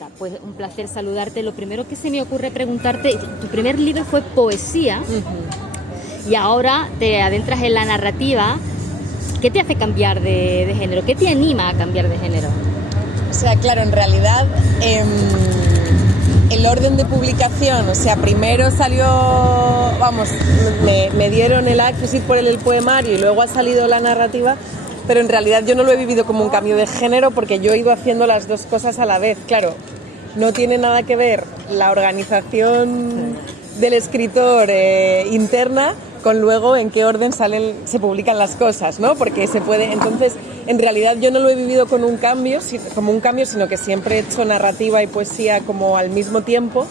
Marta, pues un placer saludarte. Lo primero que se me ocurre preguntarte, tu primer libro fue poesía y ahora te adentras en la narrativa. ¿Qué te hace cambiar de género? ¿Qué te anima a cambiar de género? O sea, claro, en realidad el orden de publicación, o sea, primero salió, vamos, me dieron el Access por el poemario y luego ha salido la narrativa, pero en realidad yo no lo he vivido como un cambio de género porque yo he ido haciendo las dos cosas a la vez. Claro, no tiene nada que ver la organización del escritor interna con luego en qué orden se publican las cosas, ¿no? Porque se puede, entonces, en realidad yo no lo he vivido como un cambio, sino que siempre he hecho narrativa y poesía como al mismo tiempo,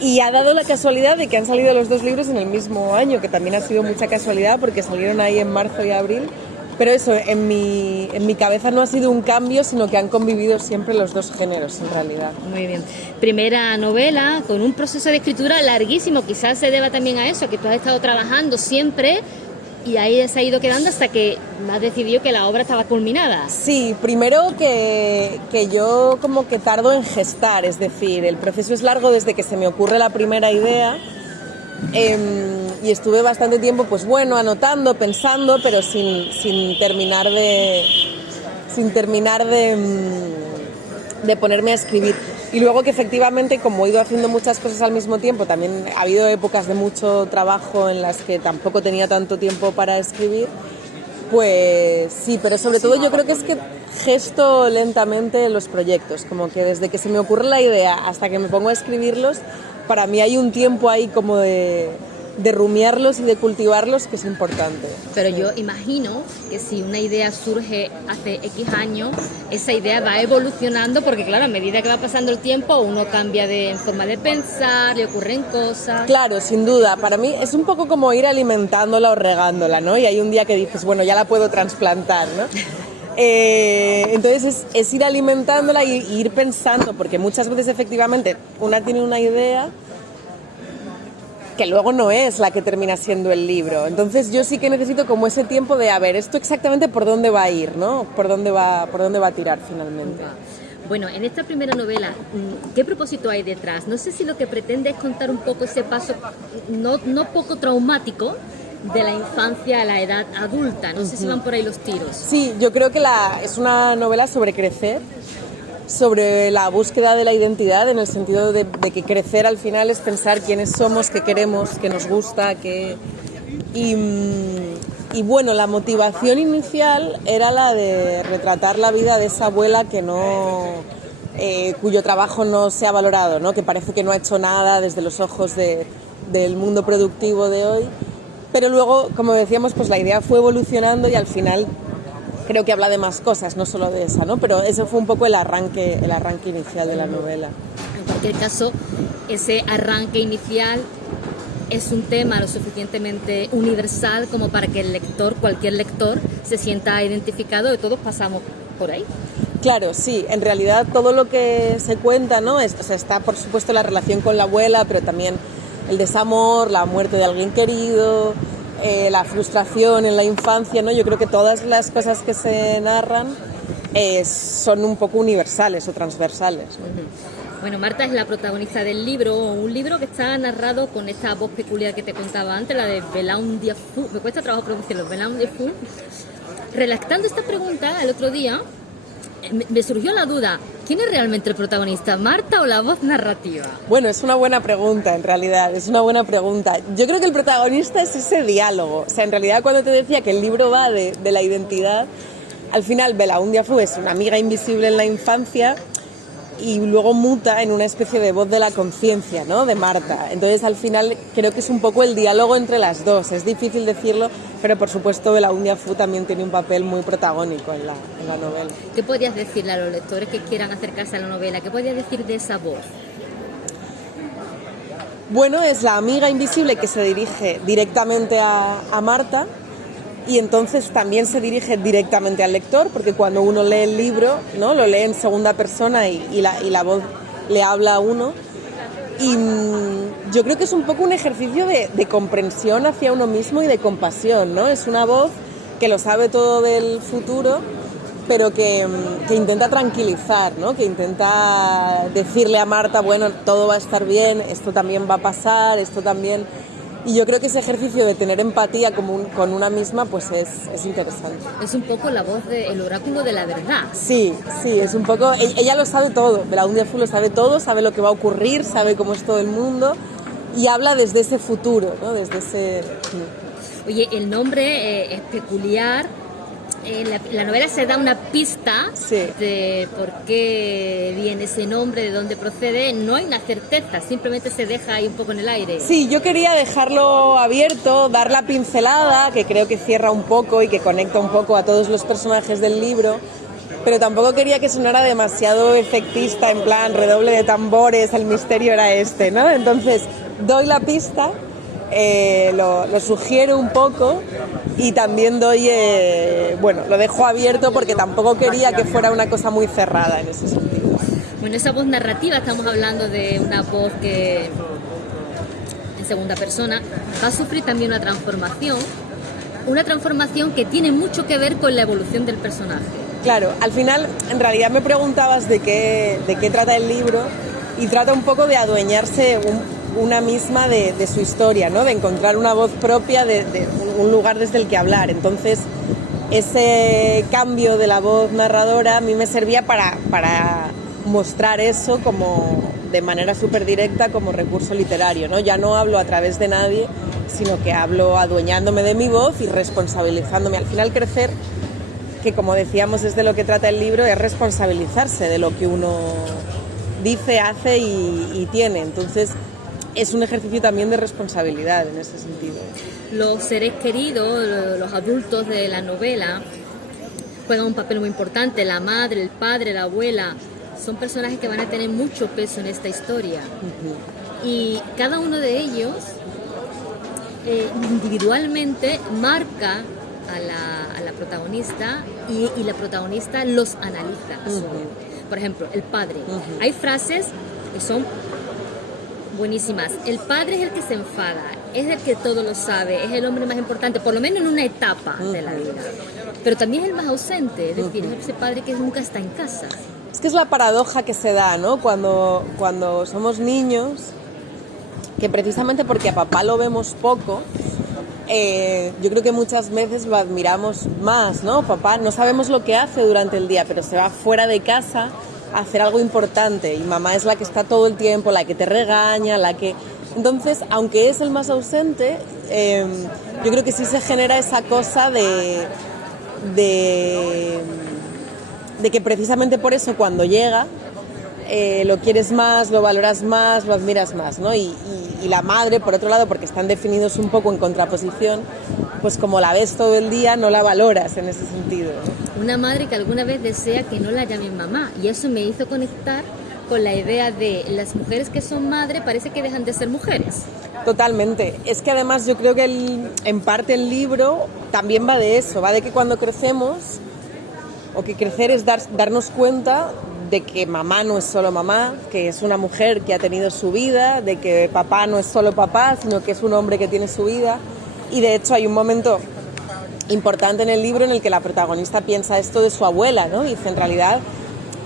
y ha dado la casualidad de que han salido los dos libros en el mismo año, que también ha sido mucha casualidad porque salieron ahí en marzo y abril. Pero eso, en mi cabeza no ha sido un cambio, sino que han convivido siempre los dos géneros, en realidad. Muy bien. Primera novela, con un proceso de escritura larguísimo, quizás se deba también a eso, que tú has estado trabajando siempre y ahí se ha ido quedando hasta que has decidido que la obra estaba culminada. Sí, primero que yo como que tardo en gestar, es decir, el proceso es largo desde que se me ocurre la primera idea. Y estuve bastante tiempo, pues bueno, anotando, pensando, pero sin terminar de ponerme a escribir. Y luego que efectivamente, como he ido haciendo muchas cosas al mismo tiempo, también ha habido épocas de mucho trabajo en las que tampoco tenía tanto tiempo para escribir, pues sí, pero sobre todo yo creo que es que gesto lentamente los proyectos, como que desde que se me ocurre la idea hasta que me pongo a escribirlos, para mí hay un tiempo ahí como de rumiarlos y de cultivarlos que es importante. Pero yo imagino que si una idea surge hace X años, esa idea va evolucionando porque claro, a medida que va pasando el tiempo uno cambia de forma de pensar, le ocurren cosas. Claro, sin duda. Para mí es un poco como ir alimentándola o regándola, ¿no? Y hay un día que dices, bueno, ya la puedo trasplantar, ¿no? Entonces es ir alimentándola y ir pensando, porque muchas veces efectivamente una tiene una idea que luego no es la que termina siendo el libro. Entonces yo sí que necesito como ese tiempo de, a ver, esto exactamente por dónde va a ir, ¿no? Por dónde va a tirar finalmente. Bueno, en esta primera novela, ¿qué propósito hay detrás? No sé si lo que pretende es contar un poco ese paso no poco traumático de la infancia a la edad adulta. No sé si van por ahí los tiros. Sí, yo creo que es una novela sobre crecer, sobre la búsqueda de la identidad, en el sentido de que crecer al final es pensar quiénes somos, qué queremos, qué nos gusta, y bueno, la motivación inicial era la de retratar la vida de esa abuela que cuyo trabajo no se ha valorado, ¿no? Que parece que no ha hecho nada desde los ojos del mundo productivo de hoy. Pero luego, como decíamos, pues la idea fue evolucionando y al final creo que habla de más cosas, no solo de esa, ¿no? Pero ese fue un poco el arranque inicial de la novela. En cualquier caso, ese arranque inicial es un tema lo suficientemente universal como para que el lector, cualquier lector, se sienta identificado y todos pasamos por ahí. Claro, sí, en realidad todo lo que se cuenta, ¿no? Está por supuesto la relación con la abuela, pero también el desamor, la muerte de alguien querido, la frustración en la infancia, ¿no? Yo creo que todas las cosas que se narran son un poco universales o transversales, ¿no? Bueno, Marta es la protagonista del libro, un libro que está narrado con esta voz peculiar que te contaba antes, la de Belaún Diafú, me cuesta trabajo pronunciarlo, Belaún Diafú. Redactando esta pregunta el otro día, me surgió la duda, ¿quién es realmente el protagonista, Marta o la voz narrativa? Bueno, es una buena pregunta, en realidad, es una buena pregunta. Yo creo que el protagonista es ese diálogo. O sea, en realidad cuando te decía que el libro va de la identidad, al final Belaún Diafú es una amiga invisible en la infancia y luego muta en una especie de voz de la conciencia, ¿no? De Marta. Entonces, al final, creo que es un poco el diálogo entre las dos. Es difícil decirlo, pero por supuesto Belaún Diafú también tiene un papel muy protagónico en la novela. ¿Qué podrías decirle a los lectores que quieran acercarse a la novela? ¿Qué podrías decir de esa voz? Bueno, es la amiga invisible que se dirige directamente a Marta, y entonces también se dirige directamente al lector, porque cuando uno lee el libro, ¿no? Lo lee en segunda persona y la voz le habla a uno. Y yo creo que es un poco un ejercicio de comprensión hacia uno mismo y de compasión, ¿no? Es una voz que lo sabe todo del futuro pero que intenta tranquilizar, ¿no? Que intenta decirle a Marta, bueno, todo va a estar bien, esto también va a pasar, esto también... Y yo creo que ese ejercicio de tener empatía con una misma pues es interesante. Es un poco la voz del oráculo de la verdad. Sí, es un poco... Ella lo sabe todo, Belaúnde Fu lo sabe todo, sabe lo que va a ocurrir, sabe cómo es todo el mundo y habla desde ese futuro, ¿no? Desde ese... Oye, el nombre es peculiar. La novela se da una pista de por qué viene ese nombre, de dónde procede. No hay una certeza, simplemente se deja ahí un poco en el aire. Sí, yo quería dejarlo abierto, dar la pincelada, que creo que cierra un poco y que conecta un poco a todos los personajes del libro, pero tampoco quería que sonara demasiado efectista, en plan redoble de tambores, el misterio era este, ¿no? Entonces doy la pista, lo sugiero un poco y también doy, lo dejo abierto porque tampoco quería que fuera una cosa muy cerrada en ese sentido. Bueno, esa voz narrativa, estamos hablando de una voz que en segunda persona va a sufrir también una transformación que tiene mucho que ver con la evolución del personaje. Claro, al final en realidad me preguntabas de qué trata el libro y trata un poco de adueñarse una misma de su historia, ¿no? De encontrar una voz propia, de un lugar desde el que hablar. Entonces, ese cambio de la voz narradora a mí me servía para mostrar eso como de manera súper directa como recurso literario, ¿no? Ya no hablo a través de nadie, sino que hablo adueñándome de mi voz y responsabilizándome. Al final crecer, que como decíamos es de lo que trata el libro, es responsabilizarse de lo que uno dice, hace y tiene. Entonces, es un ejercicio también de responsabilidad en ese sentido. Los seres queridos, los adultos de la novela, juegan un papel muy importante. La madre, el padre, la abuela, son personajes que van a tener mucho peso en esta historia. Uh-huh. Y cada uno de ellos individualmente marca a la protagonista y la protagonista los analiza. Uh-huh. Por ejemplo, el padre. Uh-huh. Hay frases que son buenísimas. El padre es el que se enfada, es el que todo lo sabe, es el hombre más importante, por lo menos en una etapa de la vida. Pero también es el más ausente, es decir, es ese padre que nunca está en casa. Es que es la paradoja que se da, ¿no? Cuando somos niños, que precisamente porque a papá lo vemos poco, yo creo que muchas veces lo admiramos más, ¿no? Papá no sabemos lo que hace durante el día, pero se va fuera de casa a hacer algo importante y mamá es la que está todo el tiempo, la que te regaña, la que... Entonces, aunque es el más ausente, yo creo que sí se genera esa cosa de que precisamente por eso cuando llega lo quieres más, lo valoras más, lo admiras más, ¿no? Y la madre, por otro lado, porque están definidos un poco en contraposición, pues como la ves todo el día, no la valoras en ese sentido, ¿no? Una madre que alguna vez desea que no la llamen mamá, y eso me hizo conectar con la idea de las mujeres que son madre parece que dejan de ser mujeres. Totalmente. Es que además yo creo que en parte el libro también va de eso, va de que cuando crecemos, o que crecer es darnos cuenta de que mamá no es solo mamá, que es una mujer que ha tenido su vida, de que papá no es solo papá, sino que es un hombre que tiene su vida. Y de hecho hay un momento importante en el libro en el que la protagonista piensa esto de su abuela, ¿no? Dice, en realidad,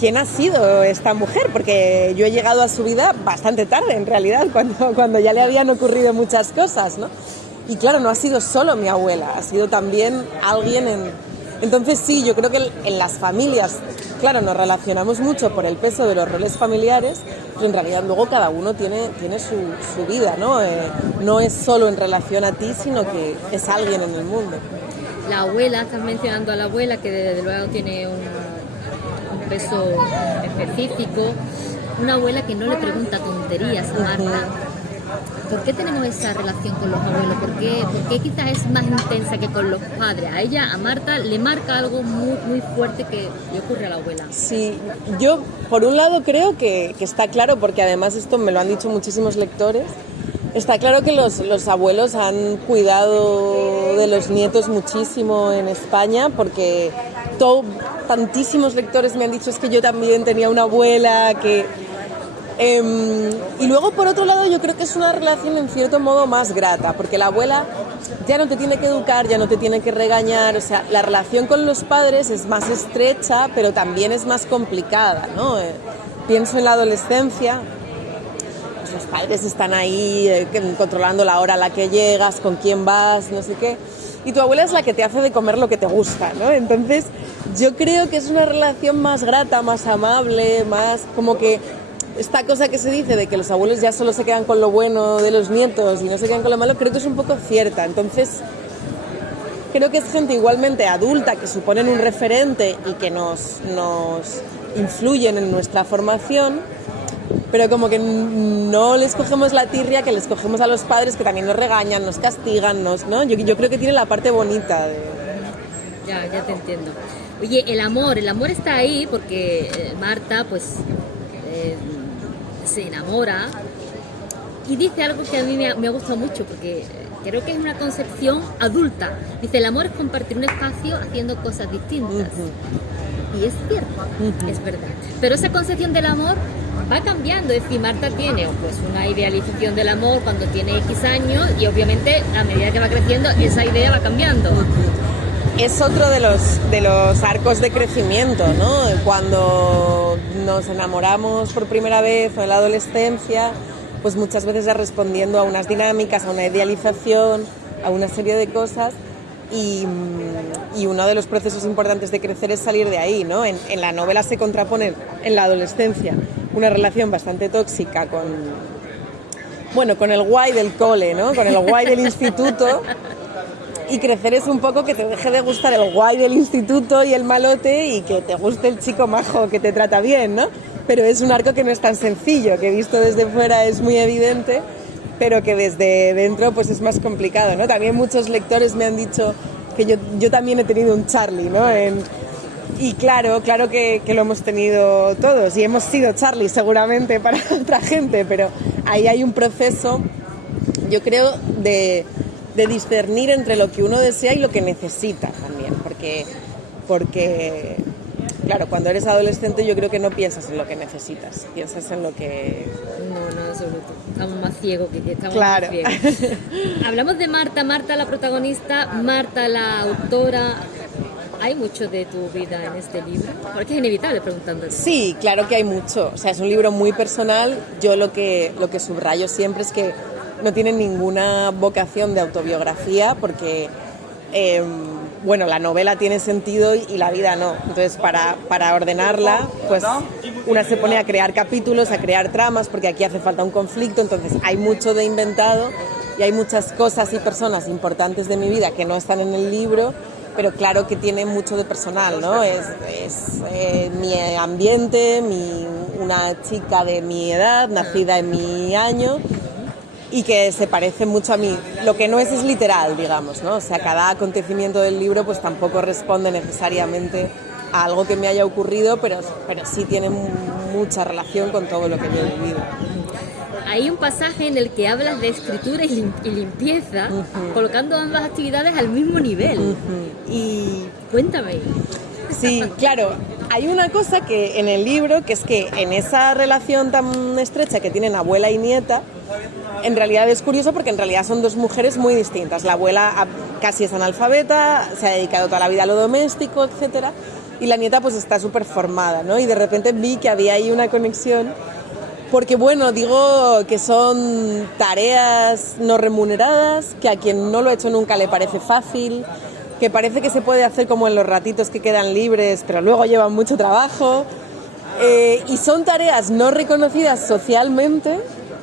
¿quién ha sido esta mujer? Porque yo he llegado a su vida bastante tarde, en realidad, cuando ya le habían ocurrido muchas cosas, ¿no? Y claro, no ha sido solo mi abuela, ha sido también alguien Entonces sí, yo creo que en las familias, claro, nos relacionamos mucho por el peso de los roles familiares, pero en realidad luego cada uno tiene su vida, ¿no? No es solo en relación a ti, sino que es alguien en el mundo. La abuela, estás mencionando a la abuela, que desde luego tiene un peso específico. Una abuela que no le pregunta tonterías a Marta. ¿Por qué tenemos esa relación con los abuelos? ¿Por qué quizás es más intensa que con los padres? A ella, a Marta, le marca algo muy, muy fuerte que le ocurre a la abuela. Sí, yo por un lado creo que está claro, porque además esto me lo han dicho muchísimos lectores, está claro que los abuelos han cuidado de los nietos muchísimo en España, porque tantísimos lectores me han dicho es que yo también tenía una abuela que... y luego por otro lado yo creo que es una relación en cierto modo más grata, porque la abuela ya no te tiene que educar, ya no te tiene que regañar, o sea, la relación con los padres es más estrecha, pero también es más complicada, ¿no? Pienso en la adolescencia, pues los padres están ahí controlando la hora a la que llegas, con quién vas, no sé qué, y tu abuela es la que te hace de comer lo que te gusta, ¿no? Entonces, yo creo que es una relación más grata, más amable, más como que esta cosa que se dice de que los abuelos ya solo se quedan con lo bueno de los nietos y no se quedan con lo malo, creo que es un poco cierta. Entonces, creo que es gente igualmente adulta que suponen un referente y que nos influyen en nuestra formación, pero como que no les cogemos la tirria que les cogemos a los padres, que también nos regañan, nos castigan, ¿no? Yo creo que tiene la parte bonita de... Ya te entiendo. Oye, el amor está ahí porque Marta, pues... se enamora y dice algo que a mí me ha gustado mucho porque creo que es una concepción adulta. Dice, el amor es compartir un espacio haciendo cosas distintas. Y es cierto, es verdad. Pero esa concepción del amor va cambiando. Es decir, Marta tiene pues una idealización del amor cuando tiene X años y obviamente a medida que va creciendo esa idea va cambiando. Es otro de los arcos de crecimiento, ¿no? Cuando nos enamoramos por primera vez o en la adolescencia, pues muchas veces ya respondiendo a unas dinámicas, a una idealización, a una serie de cosas, y uno de los procesos importantes de crecer es salir de ahí, ¿no? En la novela se contrapone en la adolescencia una relación bastante tóxica con el guay del cole, ¿no? Con el guay del instituto. Y crecer es un poco que te deje de gustar el guay del instituto y el malote y que te guste el chico majo que te trata bien, ¿no? Pero es un arco que no es tan sencillo, que visto desde fuera es muy evidente, pero que desde dentro pues es más complicado, ¿no? También muchos lectores me han dicho que yo también he tenido un Charlie, ¿no? Y claro que lo hemos tenido todos y hemos sido Charlie seguramente para otra gente, pero ahí hay un proceso, yo creo, de discernir entre lo que uno desea y lo que necesita también, porque claro, cuando eres adolescente yo creo que no piensas en lo que necesitas, piensas en lo que... No, absoluto. Estamos más ciegos que estamos claro. más ciegos. Hablamos de Marta la protagonista, Marta la autora. ¿Hay mucho de tu vida en este libro? Porque es inevitable preguntándote. Sí, claro que hay mucho. O sea, es un libro muy personal. Yo lo que subrayo siempre es que no tiene ninguna vocación de autobiografía porque, la novela tiene sentido y la vida no. Entonces, para ordenarla, pues una se pone a crear capítulos, a crear tramas, porque aquí hace falta un conflicto. Entonces, hay mucho de inventado y hay muchas cosas y personas importantes de mi vida que no están en el libro, pero claro que tiene mucho de personal, ¿no? Es mi ambiente, una chica de mi edad, nacida en mi año, y que se parece mucho a mí. Lo que no es literal, digamos, ¿no? O sea, cada acontecimiento del libro pues tampoco responde necesariamente a algo que me haya ocurrido, pero sí tiene mucha relación con todo lo que yo he vivido. Hay un pasaje en el que hablas de escritura y limpieza, colocando ambas actividades al mismo nivel. Y cuéntame. Sí, claro. Hay una cosa que en el libro, que es que en esa relación tan estrecha que tienen abuela y nieta, en realidad es curioso porque en realidad son dos mujeres muy distintas. La abuela casi es analfabeta, se ha dedicado toda la vida a lo doméstico, etcétera, y la nieta pues está súper formada, ¿no? Y de repente vi que había ahí una conexión, porque digo que son tareas no remuneradas, que a quien no lo ha hecho nunca le parece fácil, que parece que se puede hacer como en los ratitos que quedan libres, pero luego llevan mucho trabajo, y son tareas no reconocidas socialmente,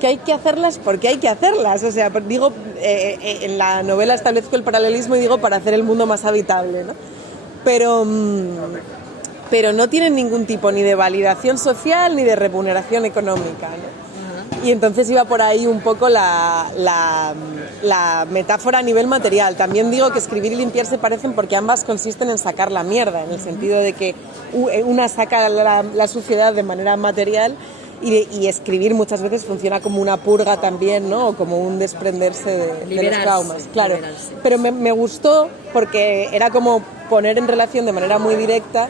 que hay que hacerlas porque hay que hacerlas. O sea, digo, en la novela establezco el paralelismo y digo para hacer el mundo más habitable, ¿no? Pero no tienen ningún tipo ni de validación social ni de remuneración económica, ¿no? Y entonces iba por ahí un poco la metáfora a nivel material. También digo que escribir y limpiar se parecen porque ambas consisten en sacar la mierda, en el sentido de que una saca la suciedad de manera material y escribir muchas veces funciona como una purga también, ¿no? O como un desprenderse de los traumas. Claro. Pero me gustó porque era como poner en relación de manera muy directa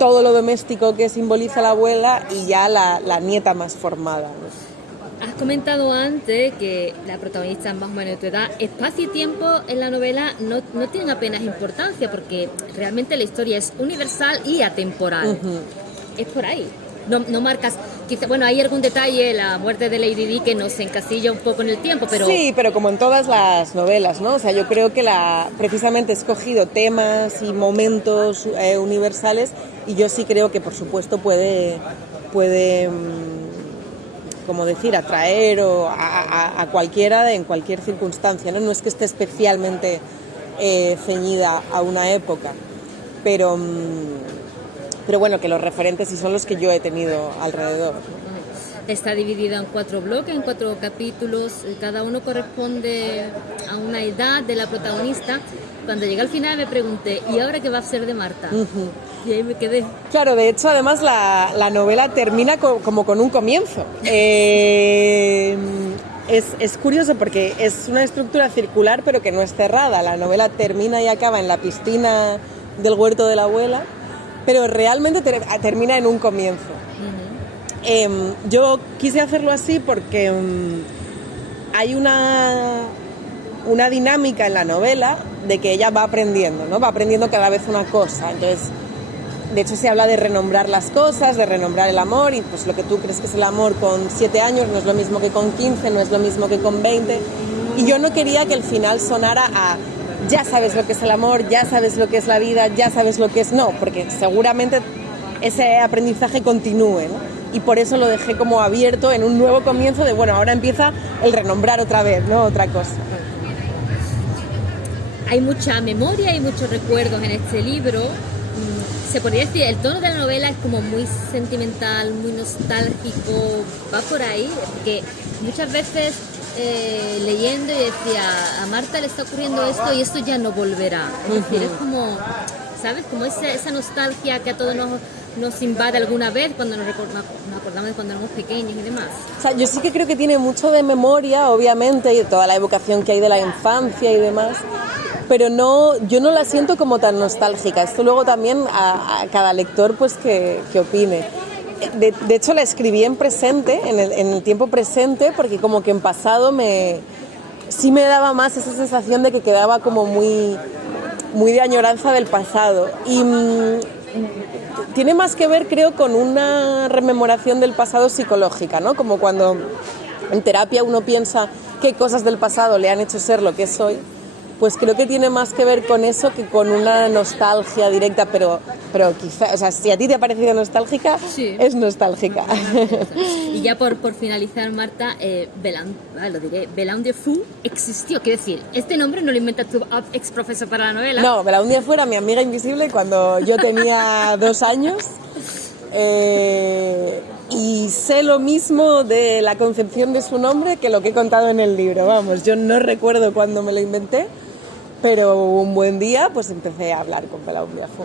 todo lo doméstico que simboliza la abuela y ya la nieta más formada, ¿no? Has comentado antes que la protagonista es más o menos de tu edad. Espacio y tiempo en la novela no tienen apenas importancia porque realmente la historia es universal y atemporal. Es por ahí. No marcas, quizá, bueno, hay algún detalle, la muerte de Lady Di que nos encasilla un poco en el tiempo, pero... Sí, pero como en todas las novelas, ¿no? O sea, yo creo que precisamente he escogido temas y momentos universales y yo sí creo que, por supuesto, puede como decir, atraer a cualquiera en cualquier circunstancia, ¿no? No es que esté especialmente ceñida a una época, pero bueno, que los referentes sí son los que yo he tenido alrededor. Está dividida en 4 bloques, en 4 capítulos, cada uno corresponde a una edad de la protagonista. Cuando llegué al final me pregunté, ¿y ahora qué va a ser de Marta? Y ahí me quedé. Claro, de hecho, además la novela termina como con un comienzo. Es curioso porque es una estructura circular pero que no es cerrada. La novela termina y acaba en la piscina del huerto de la abuela, pero realmente termina en un comienzo. Yo quise hacerlo así porque hay una dinámica en la novela de que ella va aprendiendo, ¿no? Va aprendiendo cada vez una cosa. Entonces, de hecho, se habla de renombrar las cosas, de renombrar el amor, y pues lo que tú crees que es el amor con 7 años no es lo mismo que con 15, no es lo mismo que con 20. Y yo no quería que el final sonara a ya sabes lo que es el amor, ya sabes lo que es la vida, ya sabes lo que es... No, porque seguramente ese aprendizaje continúe, ¿no? Y por eso lo dejé como abierto en un nuevo comienzo de, bueno, ahora empieza el renombrar otra vez, ¿no? Otra cosa. Hay mucha memoria y muchos recuerdos en este libro. Se podría decir, el tono de la novela es como muy sentimental, muy nostálgico, va por ahí, porque muchas veces leyendo y decía, a Marta le está ocurriendo esto y esto ya no volverá. Es decir, es como, ¿sabes? Como esa nostalgia que a todos nos invade alguna vez cuando nos acordamos de cuando éramos pequeños y demás. O sea, yo sí que creo que tiene mucho de memoria, obviamente, y toda la evocación que hay de la infancia y demás, pero yo no la siento como tan nostálgica. Esto luego también a cada lector pues que opine. De hecho la escribí en presente, en el tiempo presente, porque como que en pasado sí me daba más esa sensación de que quedaba como muy de añoranza del pasado. Y tiene más que ver, creo, con una rememoración del pasado psicológica, ¿no? Como cuando en terapia uno piensa qué cosas del pasado le han hecho ser lo que es hoy. Pues creo que tiene más que ver con eso que con una nostalgia directa, pero quizá, o sea, si a ti te ha parecido nostálgica, sí, es nostálgica. Y ya por finalizar, Marta, Belaunde Diefou existió, quiero decir, este nombre no lo inventa tu ex profesor para la novela. No, Belaunde Diefou era mi amiga invisible cuando yo tenía 2 años. Y sé lo mismo de la concepción de su nombre que lo que he contado en el libro. Vamos, yo no recuerdo cuándo me lo inventé, pero un buen día pues empecé a hablar con Belaunde Diefou.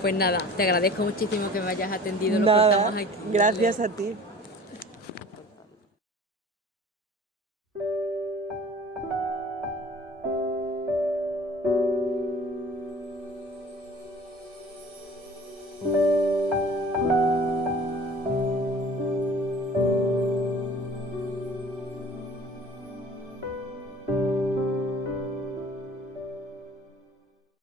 Pues nada, te agradezco muchísimo que me hayas atendido, lo cortamos aquí. Gracias a ti.